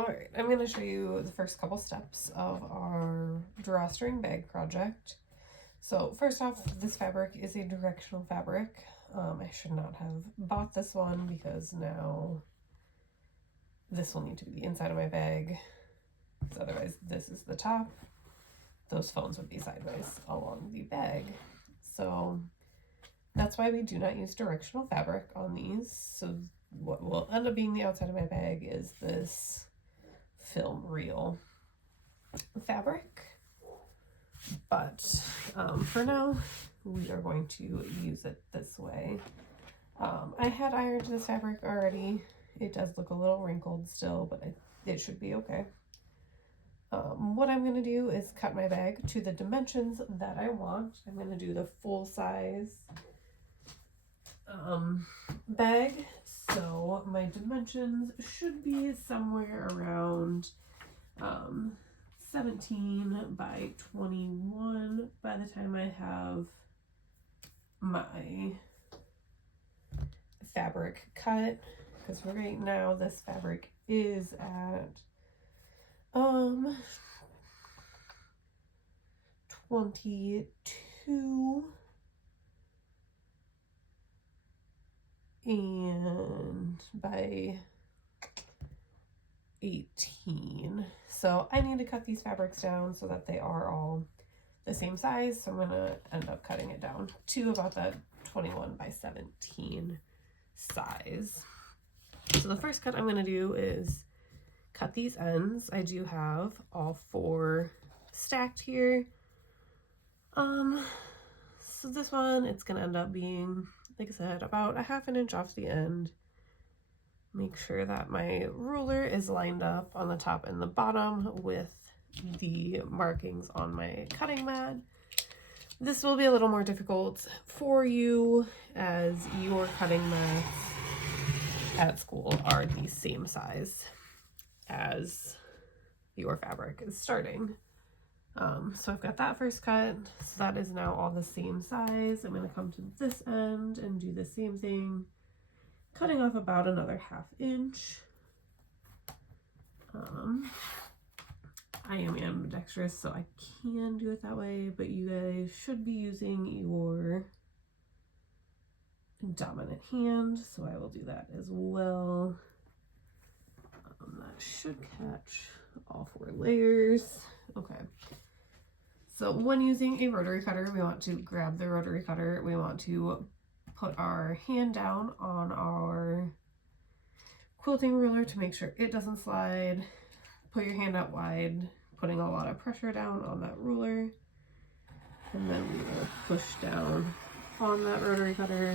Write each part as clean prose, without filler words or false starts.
Alright, I'm going to show you the first couple steps of our drawstring bag project. So first off, this fabric is a directional fabric. I should not have bought this one because now this will need to be the inside of my bag. Because otherwise this is the top. Those phones would be sideways along the bag. So that's why we do not use directional fabric on these. So what will end up being the outside of my bag is this film reel fabric, but for now we are going to use it this way. I had ironed this fabric already. It does look a little wrinkled still, but it should be okay. What I'm going to do is cut my bag to the dimensions that I want. I'm going to do the full size bag. So my dimensions should be somewhere around 17 by 21 by the time I have my fabric cut, because right now this fabric is at 22 and by 18. So I need to cut these fabrics down so that they are all the same size. So I'm going to end up cutting it down to about that 21 by 17 size. So the first cut I'm going to do is cut these ends. I do have all 4 stacked here. So this one, it's going to end up being, like I said, about a ½ inch off the end. Make sure that my ruler is lined up on the top and the bottom with the markings on my cutting mat. This will be a little more difficult for you as your cutting mats at school are the same size as your fabric is starting. So I've got that first cut, so that is now all the same size. I'm going to come to this end and do the same thing, cutting off about another ½ inch. I am ambidextrous, so I can do it that way, but you guys should be using your dominant hand, so I will do that as well. That should catch all 4 layers. Okay. So when using a rotary cutter, we want to grab the rotary cutter. We want to put our hand down on our quilting ruler to make sure it doesn't slide. Put your hand out wide, putting a lot of pressure down on that ruler. And then we will push down on that rotary cutter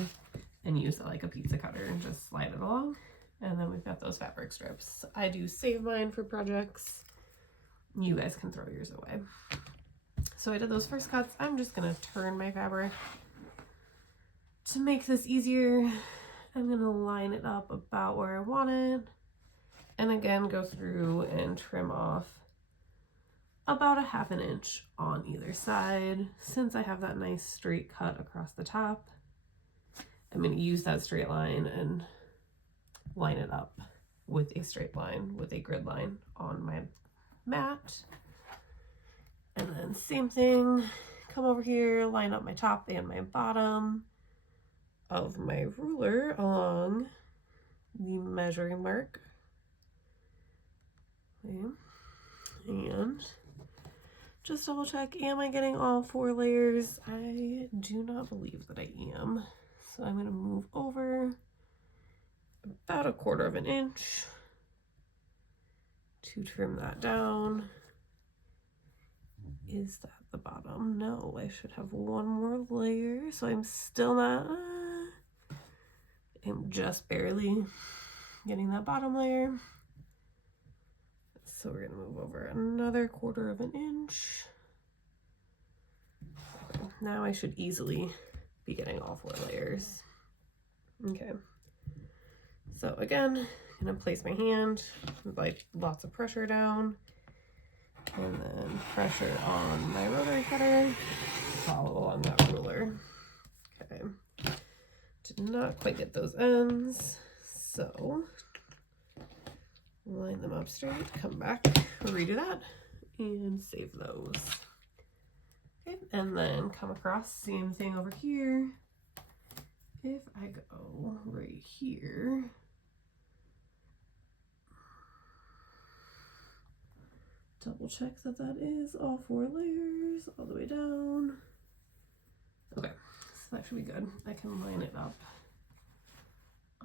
and use it like a pizza cutter and just slide it along. And then we've got those fabric strips. I do save mine for projects. You guys can throw yours away. So I did those first cuts. I'm just going to turn my fabric. To make this easier, I'm going to line it up about where I want it. And again, go through and trim off about a ½ inch on either side. Since I have that nice straight cut across the top, I'm going to use that straight line and line it up with a straight line, with a grid line on my mat. And then same thing, come over here, line up my top and my bottom of my ruler along the measuring mark. Okay. And just double check, am I getting all 4 layers? I do not believe that I am. So I'm going to move over about a ½ inch to trim that down. Is that the bottom? No, I should have 1 more layer. So I'm still not, I'm just barely getting that bottom layer. So we're gonna move over another ½ inch. Now I should easily be getting all 4 layers. Okay. So again, I'm gonna place my hand, like lots of pressure down, and then pressure on my rotary cutter, follow along that ruler. Okay. Did not quite get those ends, so line them up straight, come back, redo that, and save those. Okay, and then come across, same thing over here. If I go right here, double check that that is all 4 layers all the way down. Okay, so that should be good. I can line it up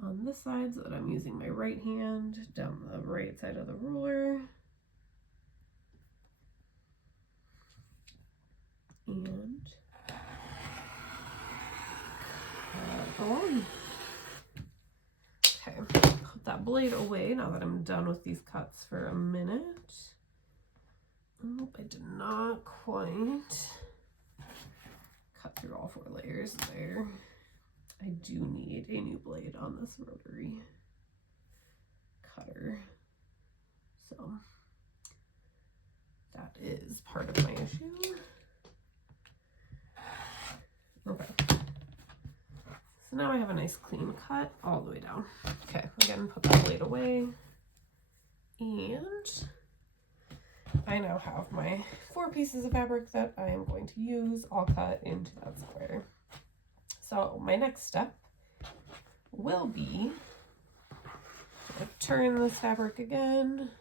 on this side so that I'm using my right hand down the right side of the ruler. And on. Okay, put that blade away now that I'm done with these cuts for a minute. Oh, I did not quite cut through all 4 layers there. I do need a new blade on this rotary cutter. So that is part of my issue. Okay. So now I have a nice clean cut all the way down. Okay, again, put that blade away. And I now have my 4 pieces of fabric that I am going to use all cut into that square. So my next step will be to turn this fabric again.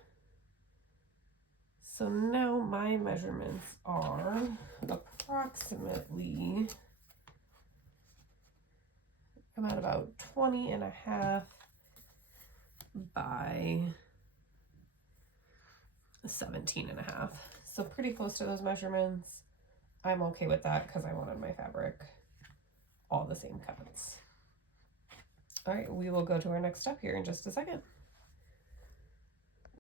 So now my measurements are approximately, I'm at about 20.5 by 17.5. So pretty close to those measurements. I'm okay with that because I wanted my fabric all the same cuts. All right, we will go to our next step here in just a second.